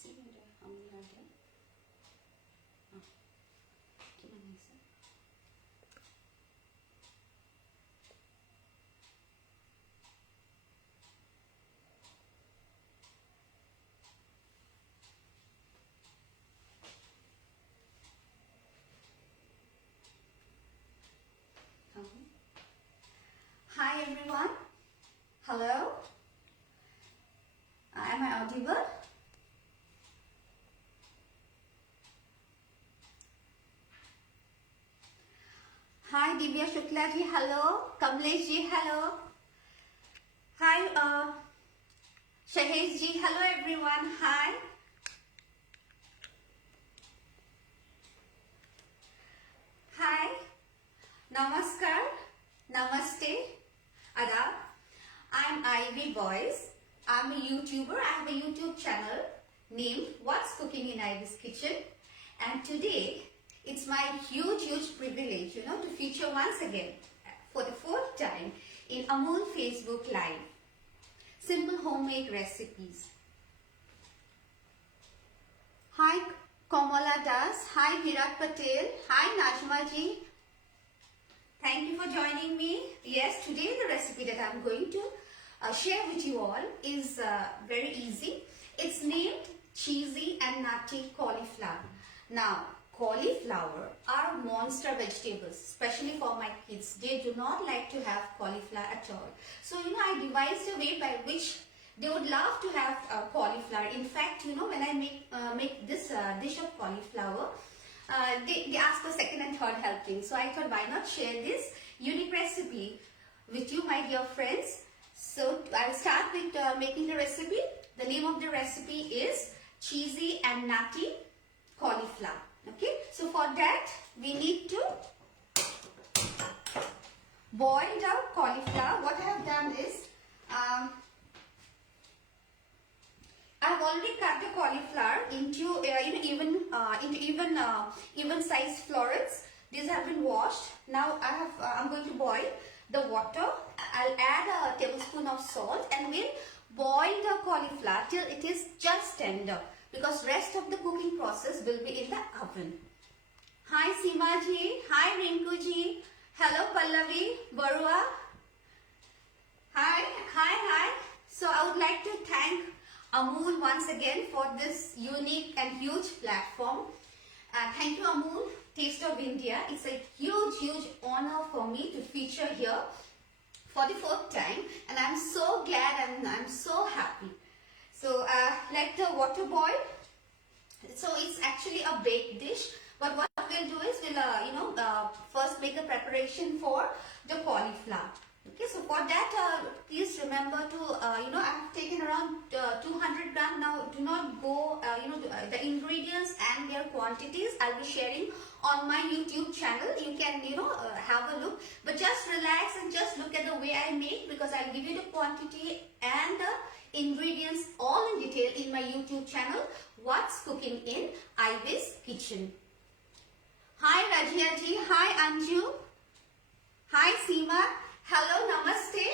See मेरा अमूल आ गया हाँ क्या नहीं sir Hi everyone. Hello. Am I audible? Hi Divya Shukla ji. Hello. Kamlesh ji. Hello. Hi Shahez ji. Hello everyone. Hi. Hi. Namaskar. Namaste. Adab. I'm Ivee Boiss. I'm a YouTuber. I have a YouTube channel named What's Cooking in Ivee's Kitchen. And today, it's my huge privilege, to feature once again, for the fourth time, in Amul Facebook Live. Simple homemade recipes. Hi Kamala Das. Hi Virat Patel. Hi Najma ji. Thank you for joining me. Yes, today the recipe that I'm going to share with you all is very easy. It's named Cheesy and Nutty Cauliflower. Now, cauliflower are monster vegetables, especially for my kids. They do not like to have cauliflower at all. So, I devised a way by which they would love to have cauliflower. In fact, when I make this dish of cauliflower, they ask for second and third helping. So I thought, why not share this unique recipe with you, my dear friends. So I'll start with making the recipe. The name of the recipe is Cheesy and Nutty Cauliflower. Okay, so for that we need to boil the cauliflower. What I have done is I've already cut the cauliflower into even size florets. These have been washed. Now I'm going to boil the water. I'll add a tablespoon of salt and we'll boil the cauliflower till it is just tender, because rest of the cooking process will be in the oven. Hi Seema ji. Hi Rinku ji. Hello Pallavi Barua. Hi. So I would like to thank Amul once again for this unique and huge platform. Thank you Amul, Taste of India. It's a huge honor for me to feature here for the fourth time, and I'm so glad and I'm so happy. So let the water boil. So it's actually a baked dish, but what we'll do is we'll first make the preparation for the cauliflower. Okay, so for that, please remember to, I have taken around 200 gram. Now, do not go, the ingredients and their quantities I'll be sharing on my YouTube channel. You can, have a look. But just relax and just look at the way I make, because I'll give you the quantity and the ingredients all in detail in my YouTube channel, What's Cooking in Ivee's Kitchen. Hi Rajia ji. Hi Anju. Hi Seema. Hello, namaste.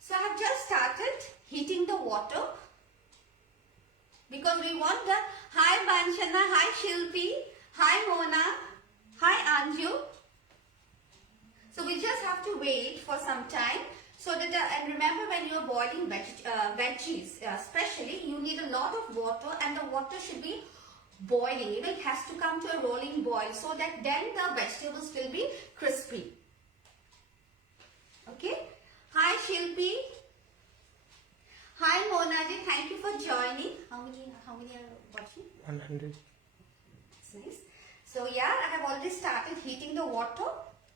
So I have just started heating the water, because we want the hi Banchana, hi Shilpi, hi Mona, hi Anju. So we just have to wait for some time, so that and remember, when you are boiling veggies, especially, you need a lot of water, and the water should be boiling. It has to come to a rolling boil, so that then the vegetables will be crispy. Okay. Hi Shilpi. Hi Mona ji. Thank you for joining. How many are watching? 100. That's nice. So yeah, I have already started heating the water.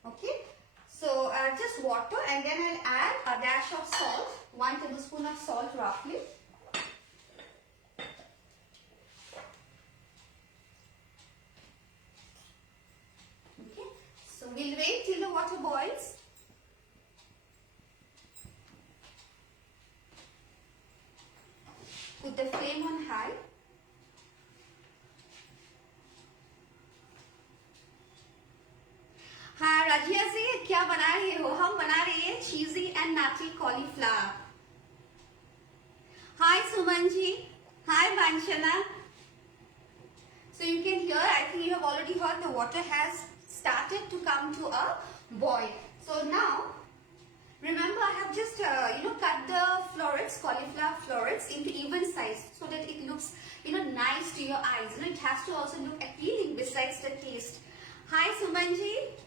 Okay. So just water, and then I'll add a dash of salt, 1 tablespoon of salt roughly. Okay. So we'll wait till the water boils. Put the flame on high. हाँ राजिया जी, क्या बना रहे हो? हम बना रहे हैं cheesy and nutty cauliflower. Hi Suman ji. Hi Vanshana. So you can hear, I think you have already heard the water has started to come to a boil. So now, remember I have just cut the florets, cauliflower florets into even size so that it looks nice to your eyes. It has to also look appealing besides the taste. Hi Sumanji.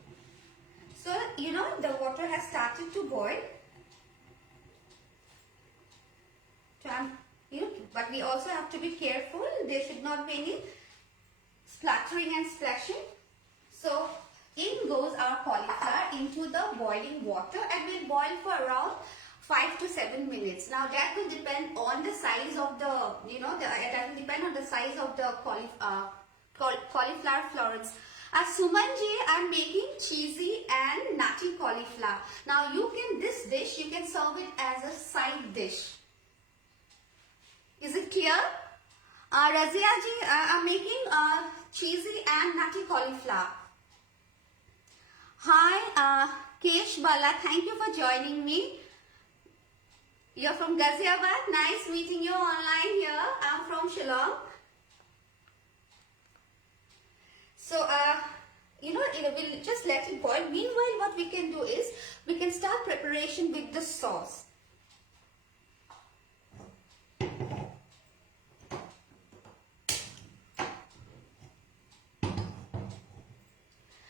So the water has started to boil. But we also have to be careful. There should not be any splattering and splashing. So in goes our cauliflower into the boiling water, and will boil for around 5 to 7 minutes. Now that will depend on the size of the, that will depend on the size of the cauliflower florets. Sumanji, I'm making cheesy and nutty cauliflower. Now this dish, you can serve it as a side dish. Is it clear? Razia ji, I'm making cheesy and nutty cauliflower. Hi, Kesh Bala, thank you for joining me. You're from Ghaziabad. Nice meeting you online here. I'm from Shillong. So, we'll just let it boil. Meanwhile, what we can do is, we can start preparation with the sauce.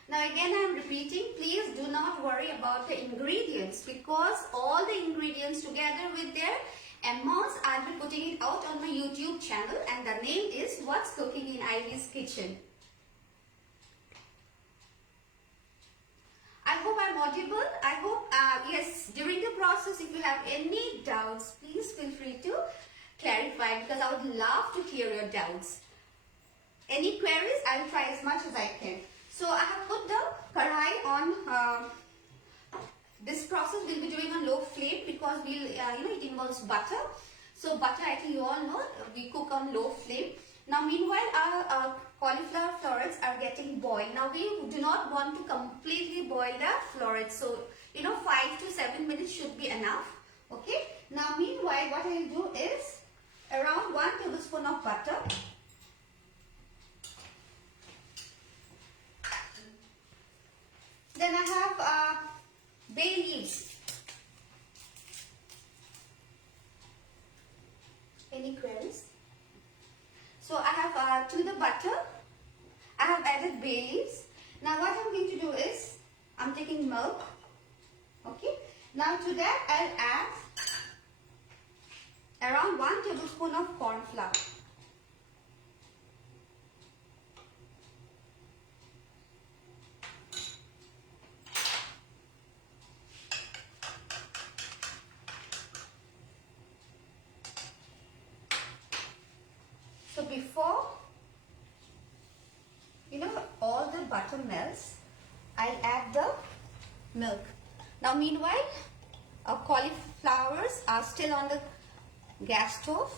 Now again I am repeating, please do not worry about the ingredients, because all the ingredients together with their amounts, I'll be putting it out on my YouTube channel, and the name is What's Cooking in Ivee's Kitchen. I hope I'm audible. I hope, yes, during the process if you have any doubts, please feel free to clarify, because I would love to clear your doubts. Any queries, I will try as much as I can. So I have put the karai on, this process we'll be doing on low flame, because it involves butter. So butter, I think you all know, we cook on low flame. Now meanwhile our cauliflower florets are getting boiled. Now we do not want to completely boil the florets. So 5 to 7 minutes should be enough. Okay. Now meanwhile what I will do is around 1 tablespoon of butter. Then I have bay leaves. Any queries? So I have to the butter, I have added bay leaves. Now what I'm going to do is, I'm taking milk. Okay. Now to that I'll add around 1 tablespoon of corn flour. So before all the butter melts, I'll add the milk. Now meanwhile our cauliflowers are still on the gas stove.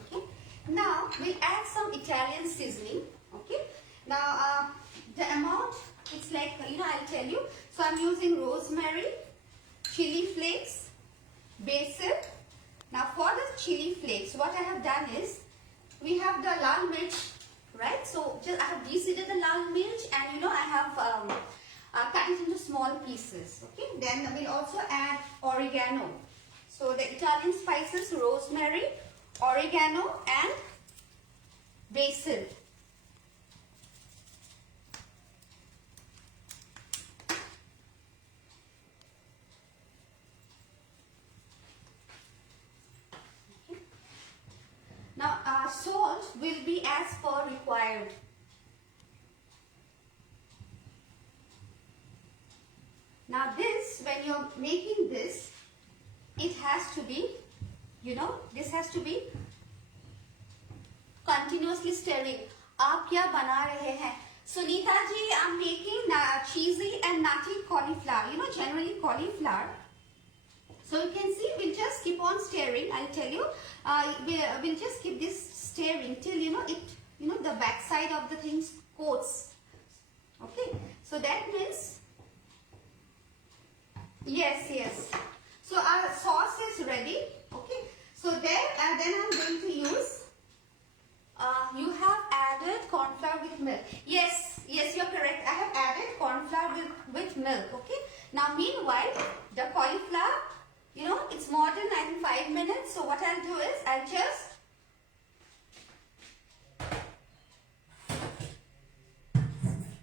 Okay. Now we'll add some Italian seasoning. Okay. Now the amount, it's like I'll tell you. So I'm using rosemary, chili flakes, basil. Now for the chili flakes, what I have done is, we have the lal mirch, right? So just I have deseeded the lal mirch, and I have cut it into small pieces. Okay. Then we'll also add oregano. So the Italian spices: rosemary, oregano, and basil. Now salt will be as per required. Now this, when you're making this, it has to be, this has to be continuously stirring. आप क्या बना रहे हैं? Sunita ji, I'm making cheesy and nutty cauliflower. Generally cauliflower. So you can see, we'll just keep on stirring. I'll tell you, we'll just keep this stirring till the back side of the things coats. Okay. So that means, yes. So our sauce is ready. Okay. So there, then I'm going to use. You have added corn flour with milk. Yes, yes, you're correct. I have added corn flour with milk. Okay. Now, meanwhile, the cauliflower, you know, it's more than I think 5 minutes. So what I'll do is I'll just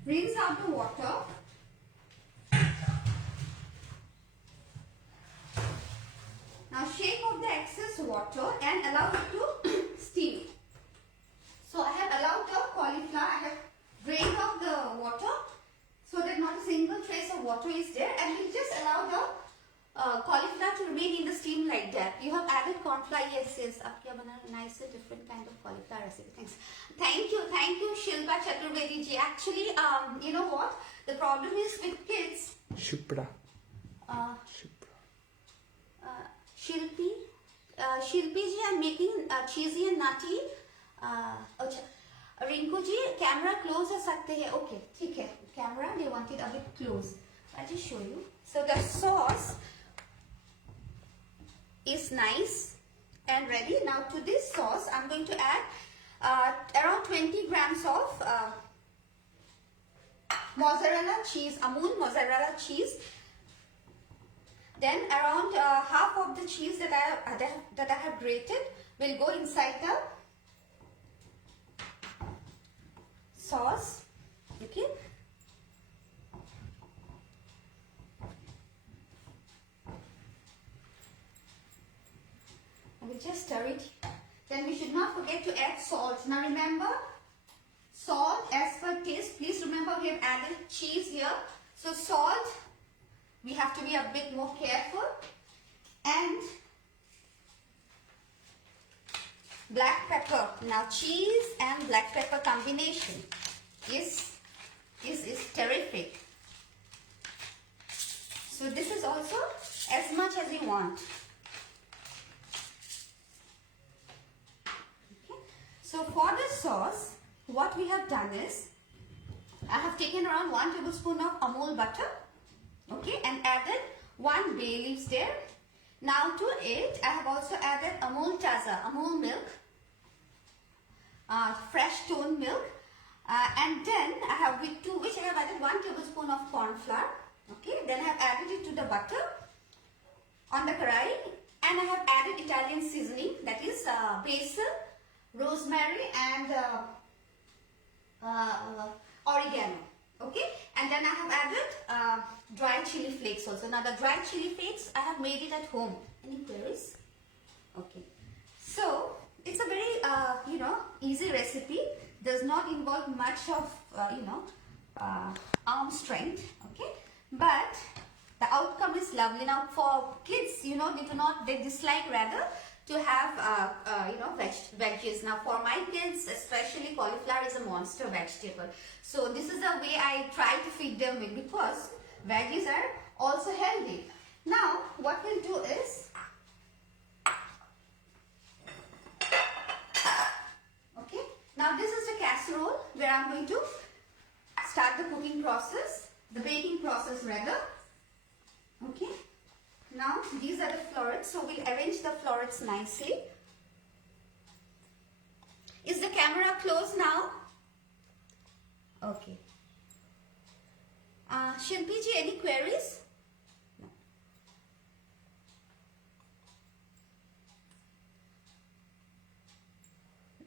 rinse out the water. Now shake off the excess water and allow it to steam. So I have allowed the cauliflower, I have drained off the water so that not a single trace of water is there, and we'll just allow the cauliflower to remain in the steam like that. You have added corn flour, yes, yes. Aap kya bana nice different kind of cauliflower recipe. Thanks. Thank you, Shilpa Chaturvedi ji. Actually, you know what? The problem is with kids. Shupra. Shilpi ji, I'm making cheesy and nutty. Rinku ji, camera close हो सकते हैं. Okay, ठीक है. Camera, they want it a bit close. I'll just show you. So the sauce is nice and ready. Now to this sauce, I'm going to add around 20 grams of mozzarella cheese, Amul mozzarella cheese. Then around half of the cheese that I have grated will go inside the sauce. Okay. I will just stir it. Then we should not forget to add salt. Now remember, salt as per taste. Please remember we have added cheese here. So salt, we have to be a bit more careful. And black pepper. Now cheese and black pepper combination is terrific. So this is also as much as you want. Okay. So for the sauce, what we have done is, I have taken around 1 tablespoon of Amul butter, okay, and added 1 bay leaves there. Now to it, I have also added Amul Taza, Amul milk, fresh toned milk, and then I have which I have added 1 tablespoon of corn flour. Okay, then I have added it to the butter on the karai, and I have added Italian seasoning, that is basil, rosemary, and oregano. Okay, and then I have added dry chili flakes also. Now the dry chili flakes, I have made it at home. Any queries? Okay, so it's a very easy recipe. Does not involve much of arm strength. Okay, but the outcome is lovely. Now for kids, they dislike rather to have veggies. Now for my kids, especially, cauliflower is a monster vegetable. So this is the way I try to feed them with, because veggies are also healthy. Now what we'll do is, okay, now this is the casserole where I'm going to start the cooking process, the baking process rather. Okay, now these are the florets, so we'll arrange the florets nicely. Is the camera closed now? Okay. Shilpi ji, any queries? No.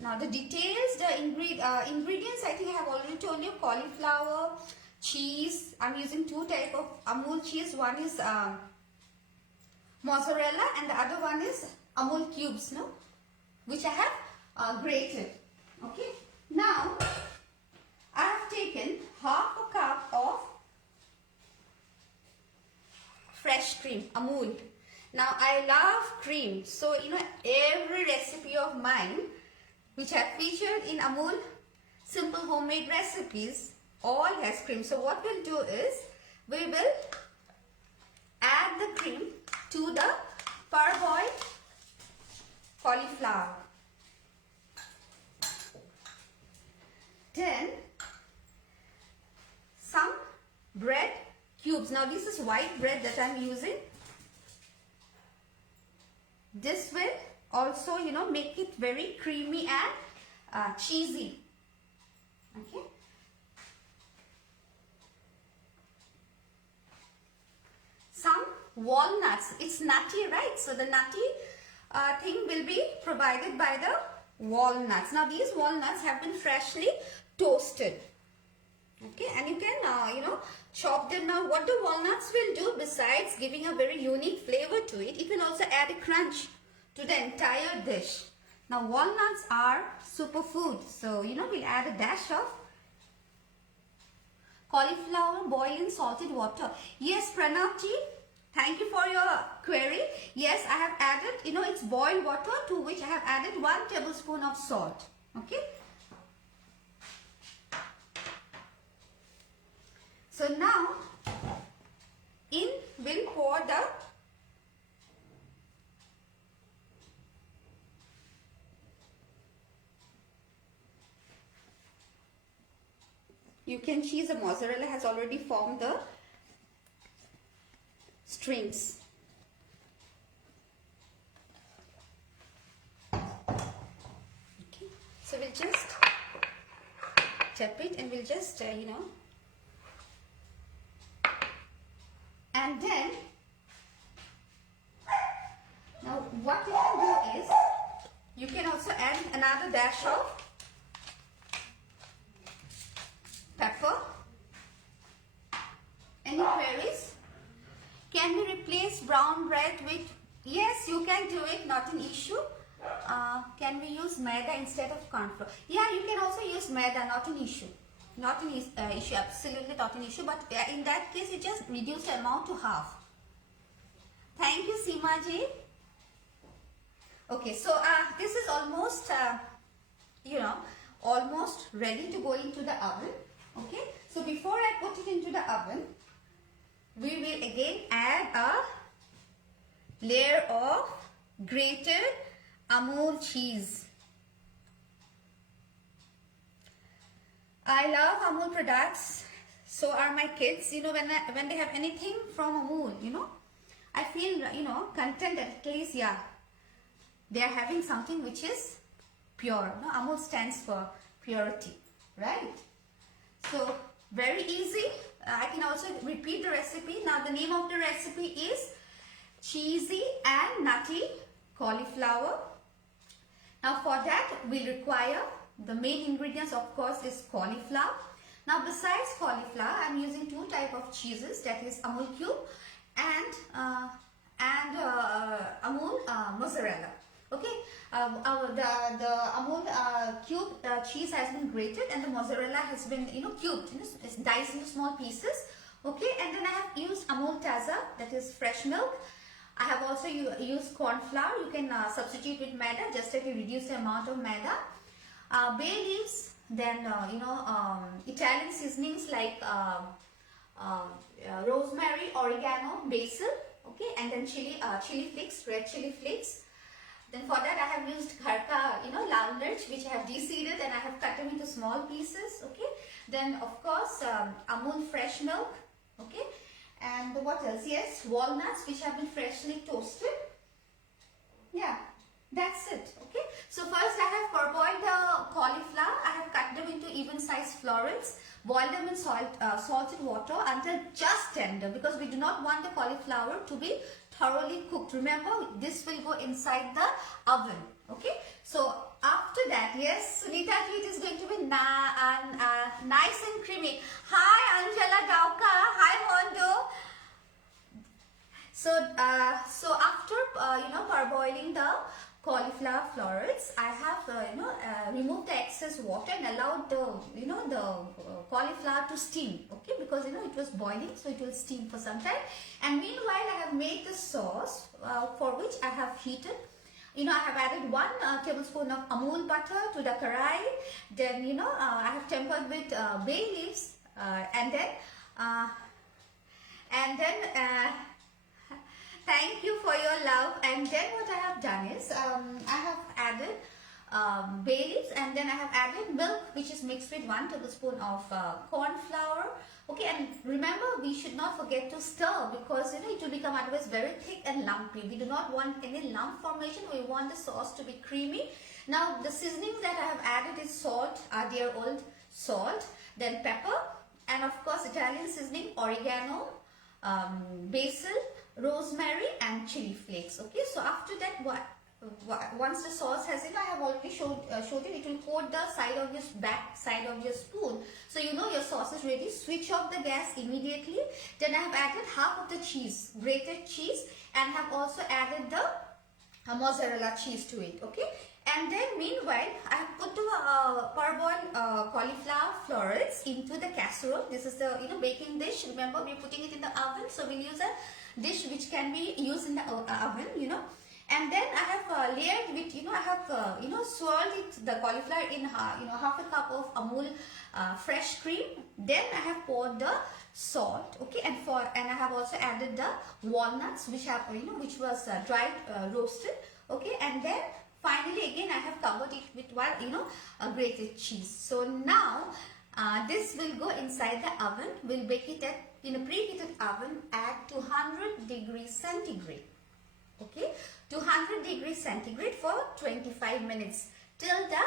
Now the details, the ingredients, I think I have already told you. Cauliflower, cheese. I'm using 2 types of Amul cheese. One is mozzarella, and the other one is Amul cubes, which I have grated. Okay. Now I have taken half a cup of fresh cream, Amul. Now I love cream, so every recipe of mine which I have featured in Amul simple homemade recipes all has cream. So what we'll do is, we will add the cream to the parboiled cauliflower. Then some bread cubes. Now this is white bread that I'm using. this will also, you know, make it very creamy and cheesy. Okay. Some walnuts. It's nutty, right? So the nutty thing will be provided by the walnuts. Now these walnuts have been freshly toasted. Okay, and you can, you know, chop them. Now what the walnuts will do, besides giving a very unique flavor to it, it will also add a crunch to the entire dish. Now walnuts are superfood, so, you know, we'll add a dash of cauliflower boiled in salted water. Yes, Pranav ji, thank you for your query. Yes, I have added, you know, it's boiled water to which I have added 1 tablespoon of salt. Okay. So now, in will pour the you can see the mozzarella has already formed the strings. Okay. So we'll just tap it and we'll just, you know, and then, now what you can do is, you can also add another dash of pepper. Any queries? Can we replace brown bread with, yes, you can do it, not an issue. Can we use maida instead of corn flour? Yeah, you can also use maida, not an issue. Not an issue, absolutely not an issue, but in that case, you just reduce the amount to half. Thank you, Seema ji. Okay, so this is almost, you know, almost ready to go into the oven. Okay, so before I put it into the oven, we will again add a layer of grated Amul cheese. I love Amul products. So are my kids. You know, when they have anything from Amul, you know, I feel, you know, content that at least, yeah, they are having something which is pure. No, Amul stands for purity, right? So very easy. I can also repeat the recipe. Now the name of the recipe is Cheesy and Nutty Cauliflower. Now for that we require, the main ingredients of course is cauliflower. Now besides cauliflower, I am using 2 types of cheeses, that is Amul cube and Amul mozzarella. Okay, the Amul cube cheese has been grated and the mozzarella has been, you know, cubed, you know, it's diced into small pieces. Okay, and then I have used Amul taza, that is fresh milk. I have also used corn flour. You can substitute with maida, just like you reduce the amount of maida. Bay leaves, then you know, Italian seasonings like rosemary, oregano, basil. Okay, and then chili flakes, red chili flakes. Then for that I have used kharka, you know, lal mirch, which I have de-seeded and I have cut them into small pieces. Okay, then of course Amul fresh milk. Okay, and what else? Yes, walnuts which have been freshly toasted. Yeah, that's it. Okay, so first I have parboiled the cauliflower. I have cut them into even sized florets, boiled them in salted water until just tender, because we do not want the cauliflower to be thoroughly cooked. Remember, this will go inside the oven. Okay, so after that, yes, Sunita ji, it is going to be nice and creamy. Hi Angela Dauka, hi Hondo. So after you know, parboiling the cauliflower florets, I have you know, removed the excess water and allowed the, you know, the cauliflower to steam. Okay, because you know it was boiling, so it will steam for some time. And meanwhile, I have made the sauce for which I have heated. You know, I have added 1 tablespoon of Amul butter to the karai. Then, you know, I have tempered with bay leaves, and then thank you for your love. And then what I have done is, I have added bay leaves, and then I have added milk, which is mixed with 1 tablespoon of corn flour. Okay, and remember, we should not forget to stir, because you know it will become otherwise very thick and lumpy. We do not want any lump formation. We want the sauce to be creamy. Now the seasonings that I have added is salt, our dear old salt, then pepper, and of course Italian seasoning, oregano, basil, rosemary, and chili flakes. Okay, so after that, once the sauce has, I have already showed you, it will coat the side of your back side of your spoon. So you know your sauce is ready. Switch off the gas immediately. Then I have added half of the cheese, grated cheese, and have also added the mozzarella cheese to it. Okay, and then meanwhile I have put the parboiled cauliflower florets into the casserole. This is the baking dish. Remember, we're putting it in the oven, so we'll use a dish which can be used in the oven. And then I have layered with, I have, swirled the cauliflower in, half a cup of Amul fresh cream. Then I have poured the salt, okay, and I have also added the walnuts, which have, which was dried, roasted, okay, and then finally again I have covered it with one, a grated cheese. So now this will go inside the oven. We'll bake it in a preheated oven at 200 degrees centigrade. Okay, 200 degrees centigrade for 25 minutes till the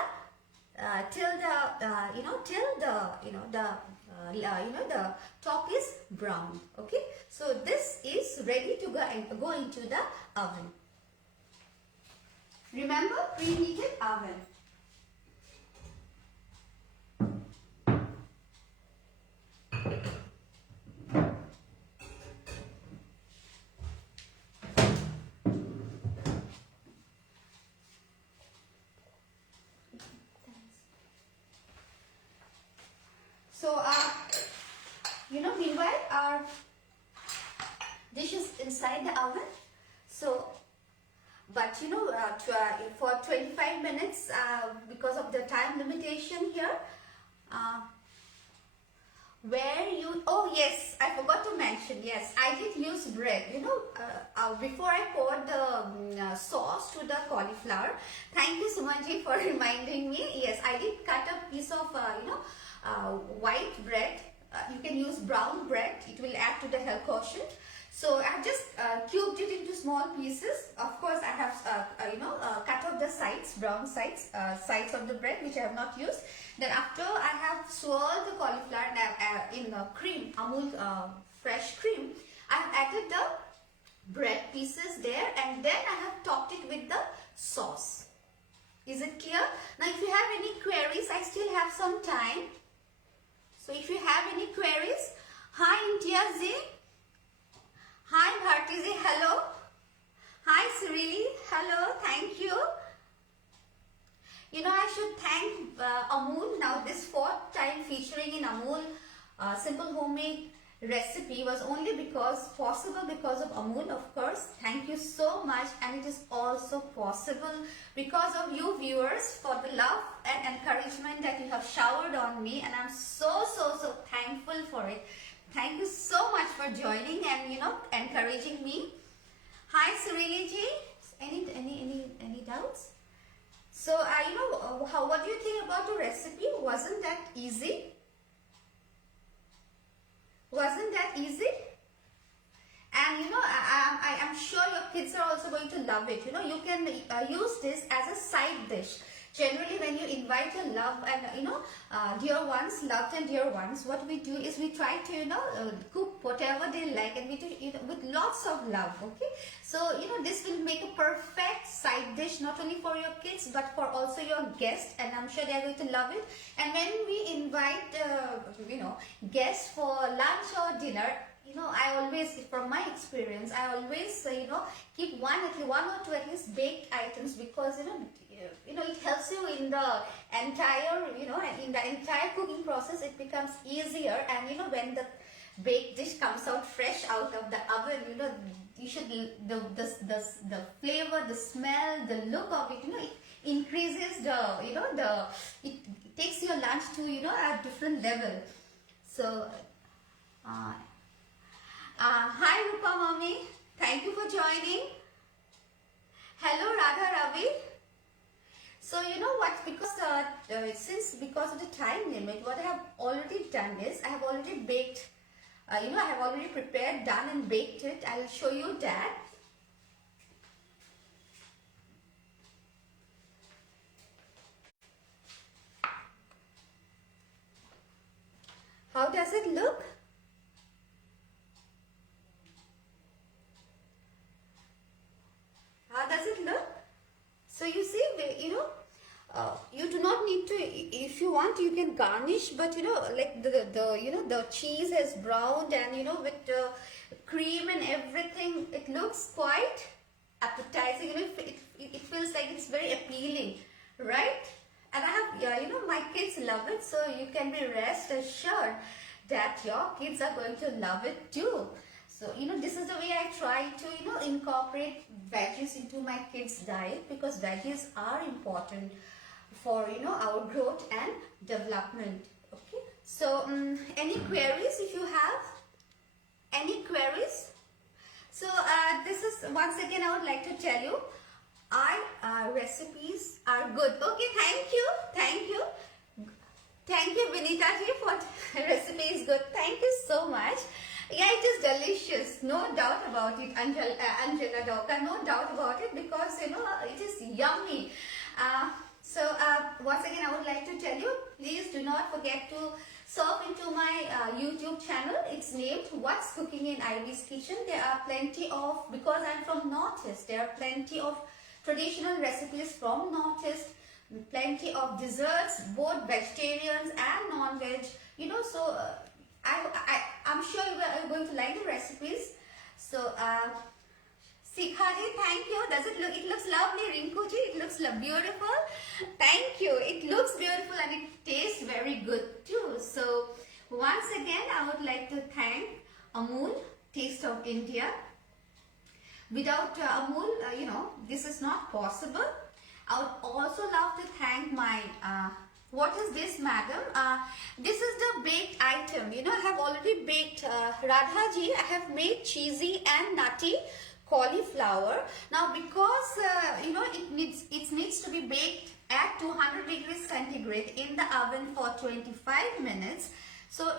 the top is brown. Okay, so this is ready to go into the oven. Remember, preheated oven. So, meanwhile, our dish is inside the oven. So, but for 25 minutes, because of the time limitation here, oh yes, I forgot to mention, yes, I did use bread, before I poured the sauce to the cauliflower. Thank you, Sumanji, for reminding me. Yes, I did cut a piece of, white bread. You can use brown bread. It will add to the health quotient. So I have just cubed it into small pieces. Of course, I have cut off the sides, brown sides, sides of the bread, which I have not used. Then after I have swirled the cauliflower and in cream, Amul fresh cream, I have added the bread pieces there, and then I have topped it with the sauce. Is it clear? Now, if you have any queries, I still have some time. So if you have any queries, hi Imtiazi, hi Bhartizi, hello, hi Sirili, hello, thank you. I should thank Amul. Now this 4th time featuring in Amul simple homemade recipe was only possible because of Amul, of course. Thank you so much, and it is also possible because of you viewers for the love and encouragement that you have showered on me, and I'm so thankful for it. Thank you so much for joining and encouraging me. Hi Surili ji, any doubts? So what do you think about the recipe? Wasn't that easy? Wasn't that easy? And I am sure your kids are also going to love it. You can use this as a side dish. Generally, when you invite your love and dear ones, loved and dear ones, what we do is we try to cook whatever they like, and we do it with lots of love. Okay, so this will make a perfect side dish not only for your kids but for also your guests, and I'm sure they are going to love it. And when we invite guests for lunch or dinner, I always, from my experience, I always keep one or two at least baked items, because it helps you in the entire cooking process. It becomes easier, and when the baked dish comes out fresh out of the oven, you should the flavor, the smell, the look of it, it increases it takes your lunch to a different level. So hi Rupa Mami, thank you for joining. Hello Radha Ravi. So you know what, because of the time limit, what I have already done is I have already baked, I have already prepared, done and baked it. I'll show you that. How does it look? How does it look? So you see, you do not need to, if you want, you can garnish, but like the cheese has browned, and with the cream and everything, it looks quite appetizing. It feels like it's very appealing, right? And I have, my kids love it, so you can be rest assured that your kids are going to love it too. So, this is the way I try to, incorporate veggies into my kids' diet, because veggies are important for, our growth and development. Okay. So, any queries if you have? Any queries? So, this is, once again, I would like to tell you, our recipes are good. Okay, thank you. Thank you, Vinita ji, for recipe is good. Thank you so much. Yeah, it is delicious, no doubt about it, Angela Doka, no doubt about it, because it is yummy. Once again, I would like to tell you, please do not forget to surf into my YouTube channel. It's named What's Cooking in Ivee's Kitchen. There are plenty of, because I'm from Northeast, there are plenty of traditional recipes from Northeast, plenty of desserts, both vegetarians and non-veg, so I'm sure you are going to like the recipes. So, Sikhaji, thank you. Does it look? It looks lovely. Rinkuji, it looks beautiful. Thank you. It looks beautiful and it tastes very good too. So, once again, I would like to thank Amul, Taste of India. Without Amul, this is not possible. I would also love to thank my what is this, madam? This is the baked item. I have already baked, Radhaji, I have made cheesy and nutty cauliflower. Now, because, it needs to be baked at 200 degrees centigrade in the oven for 25 minutes. So,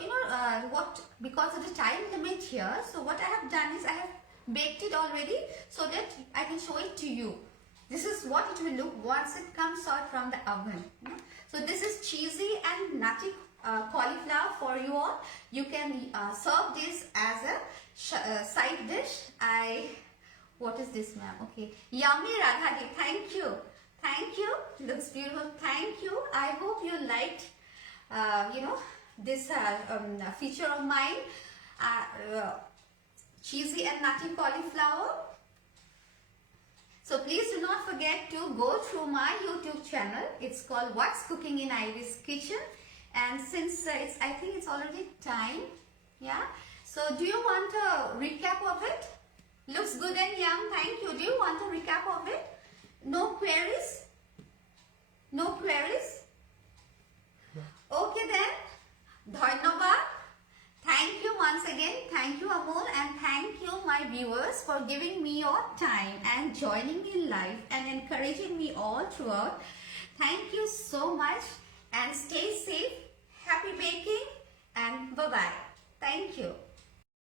because of the time limit here, so what I have done is I have baked it already so that I can show it to you. This is what it will look once it comes out from the oven. So this is cheesy and nutty cauliflower for you all. You can serve this as a side dish. What is this, ma'am? Okay, yummy, Radhaji. Thank you. Looks beautiful. Thank you. I hope you liked, this feature of mine, cheesy and nutty cauliflower. So please do not forget to go through my YouTube channel. It's called What's Cooking in Ivee's Kitchen. And since I think it's already time, yeah. So do you want a recap of it? Looks good and yum. Thank you. Do you want a recap of it? No queries? No queries? Okay then. Dhanyabad. Thank you once again. Thank you, Amul, and thank you, my viewers, for giving me your time and joining me live and encouraging me all throughout. Thank you so much, and stay safe. Happy baking, and bye-bye. Thank you.